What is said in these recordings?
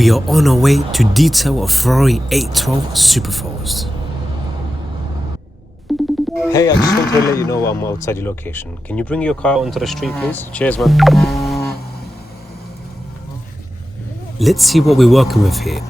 We are on our way to detail a Ferrari 812 Superfast. Hey, I just wanted to let you know I'm outside your location. Can you bring your car onto the street, please? Cheers, man. Let's see what we're working with here.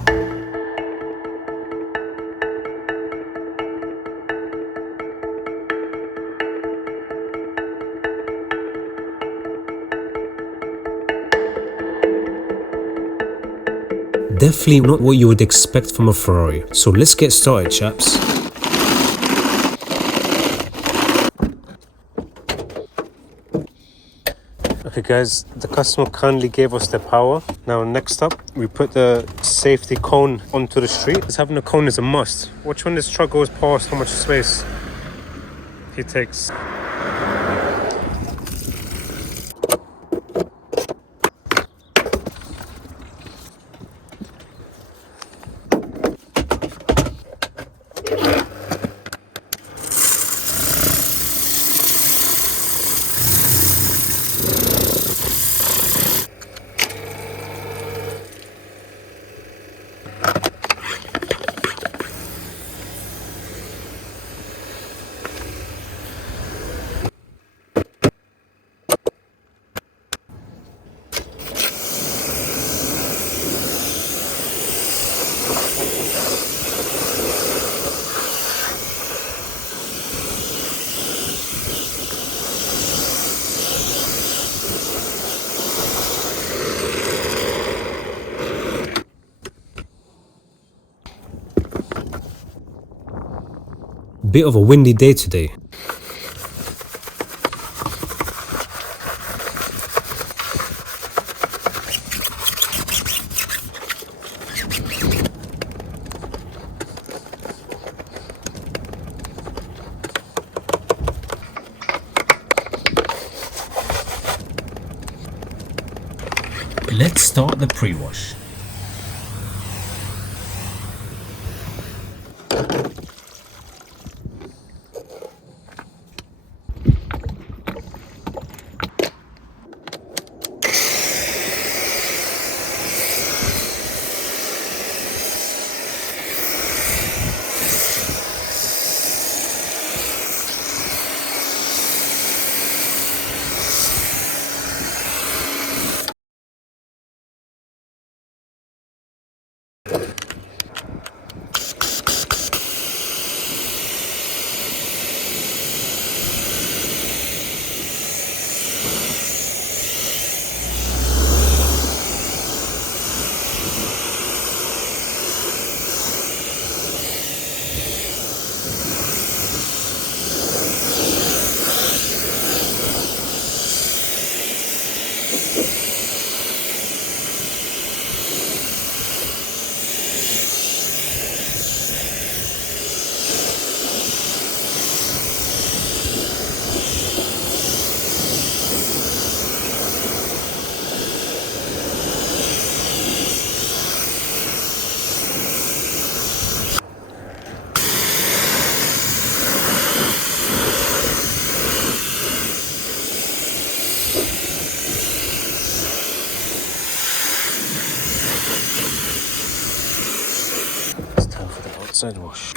Definitely not what you would expect from a Ferrari. So let's get started, chaps. Okay guys, the customer kindly gave us the power. Now next up, we put the safety cone onto the street. Because having a cone is a must. Watch when this truck goes past how much space he takes. Bit of a windy day today. Let's start the pre-wash. Outside wash.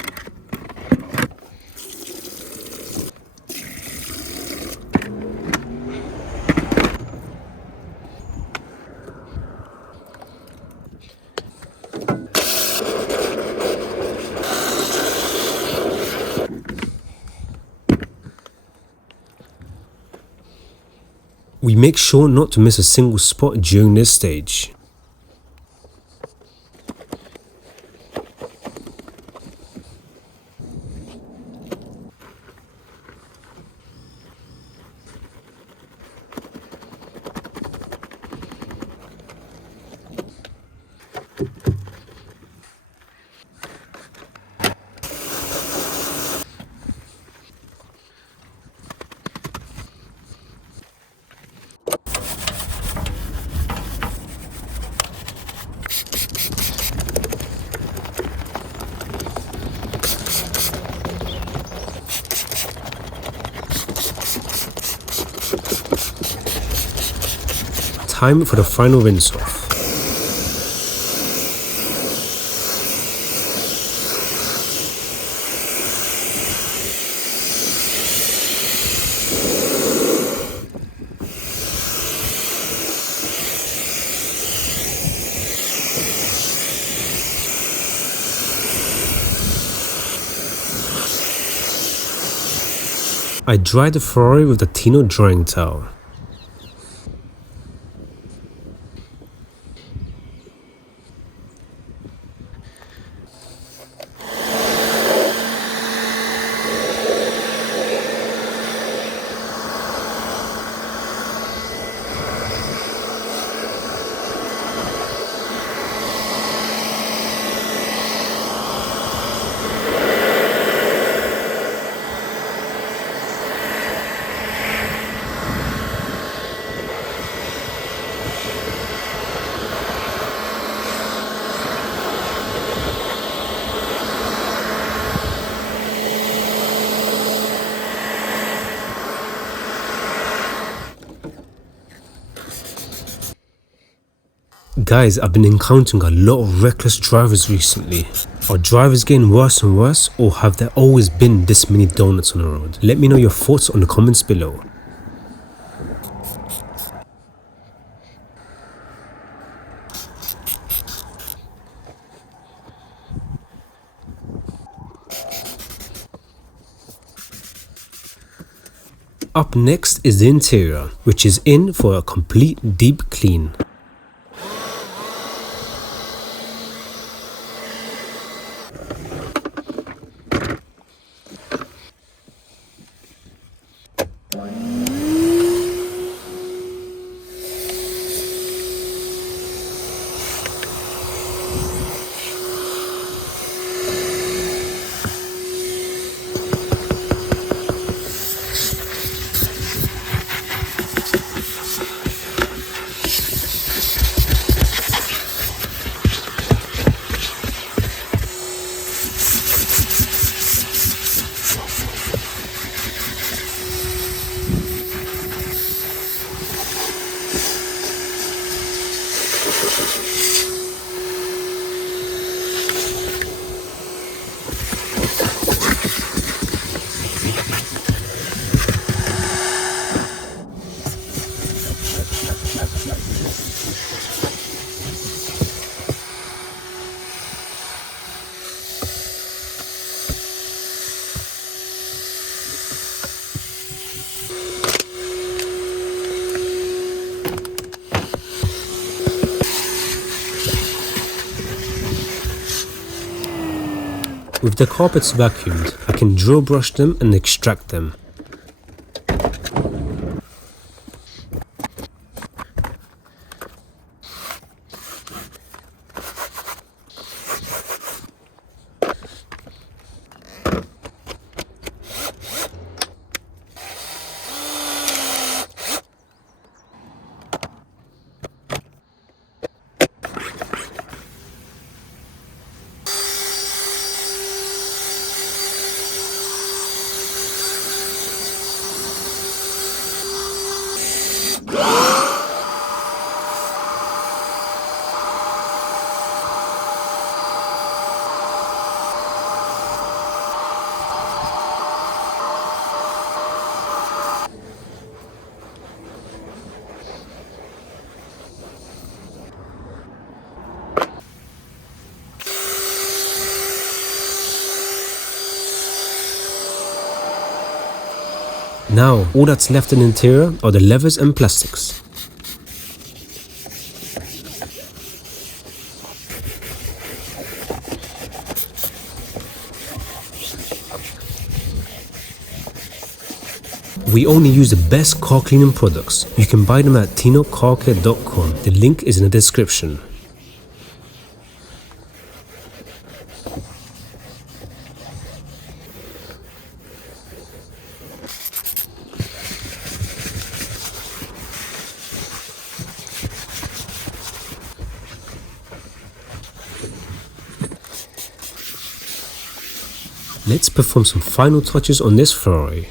We make sure not to miss a single spot during this stage. Time for the final rinse off. I dried the Ferrari with the Tino drying towel. Guys, I've been encountering a lot of reckless drivers recently. Are drivers getting worse and worse, or have there always been this many donuts on the road? Let me know your thoughts on the comments below. Up next is the interior, which is in for a complete deep clean. With the carpets vacuumed, I can drill brush them and extract them. Now, all that's left in the interior are the levers and plastics. We only use the best car cleaning products. You can buy them at tinocarcare.com. The link is in the description. Let's perform some final touches on this Ferrari.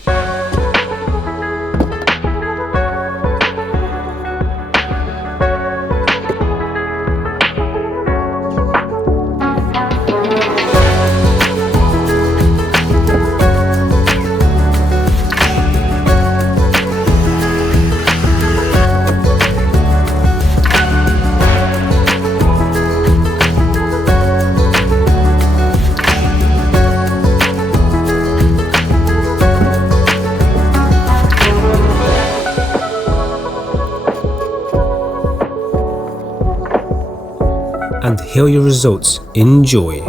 Here are your results. Enjoy.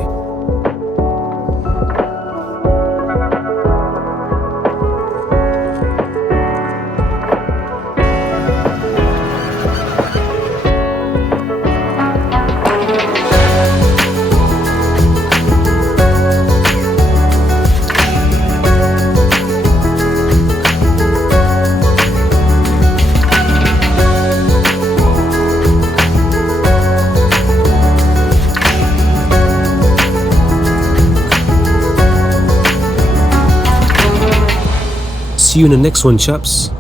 See you in the next one, chaps.